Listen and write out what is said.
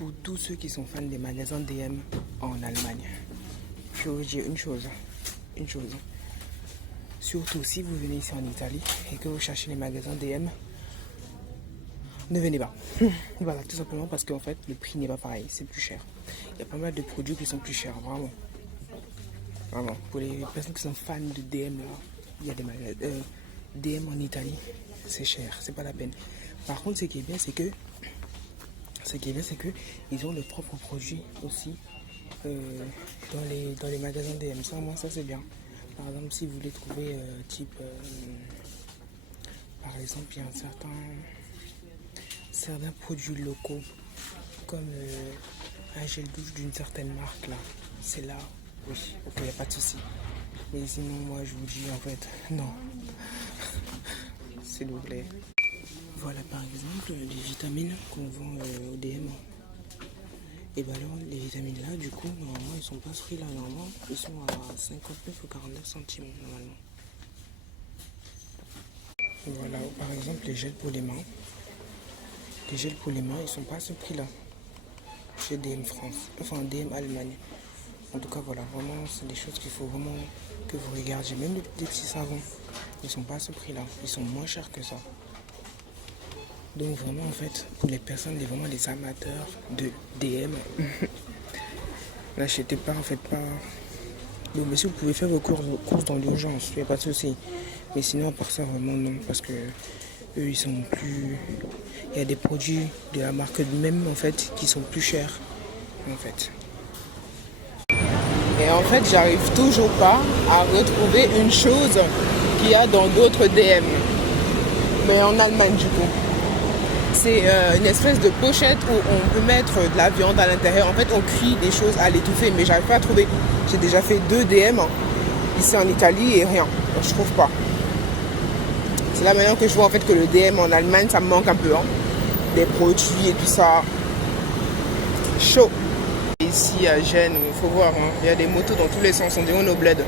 pour tous ceux qui sont fans des magasins DM en Allemagne, je vais vous dire une chose. Surtout si vous venez ici en Italie et que vous cherchez les magasins DM, ne venez pas. Voilà, tout simplement parce qu'en fait, le prix n'est pas pareil, c'est plus cher. Il y a pas mal de produits qui sont plus chers, vraiment. Vraiment, pour les personnes qui sont fans de DM, là, il y a des magasins DM en Italie, c'est cher, c'est pas la peine. Par contre, ce qui est bien, c'est que ils ont leurs propres produits aussi dans les magasins DM. Ça, moi, ça c'est bien. Par exemple, si vous voulez trouver par exemple, il y a certains produits locaux comme un gel douche d'une certaine marque là. C'est là, oui, ok, il n'y a pas de souci. Mais sinon, moi, je vous dis en fait, non. S'il vous plaît. Voilà par exemple les vitamines qu'on vend au DM. Et bien alors les vitamines là du coup normalement ils sont pas ce prix là, normalement ils sont à 59 ou 49 centimes normalement. Voilà par exemple les gels pour les mains. Les gels pour les mains ils sont pas à ce prix là. Chez DM France, enfin DM Allemagne. En tout cas voilà, vraiment c'est des choses qu'il faut vraiment que vous regardiez. Même les petits savons, ils sont pas à ce prix là, ils sont moins chers que ça. Donc vraiment en fait, pour les personnes, vraiment les amateurs de DM, n'achetez pas en fait pas. Donc mais si vous pouvez faire vos courses dans l'urgence, il n'y a pas de souci. Mais sinon à part ça vraiment non, parce que eux ils sont plus. Il y a des produits de la marque même en fait qui sont plus chers en fait. Et en fait j'arrive toujours pas à retrouver une chose qu'il y a dans d'autres DM. Mais en Allemagne du coup. C'est une espèce de pochette où on peut mettre de la viande à l'intérieur. En fait, on cuit des choses à l'étouffer, mais j'arrive pas à trouver. J'ai déjà fait 2 DM ici en Italie et rien. Donc, je trouve pas. C'est là maintenant que je vois en fait que le DM en Allemagne, ça me manque un peu. Hein. Des produits et tout ça. Chaud. Ici à Gênes, il faut voir, hein, il y a des motos dans tous les sens. On dirait au bled.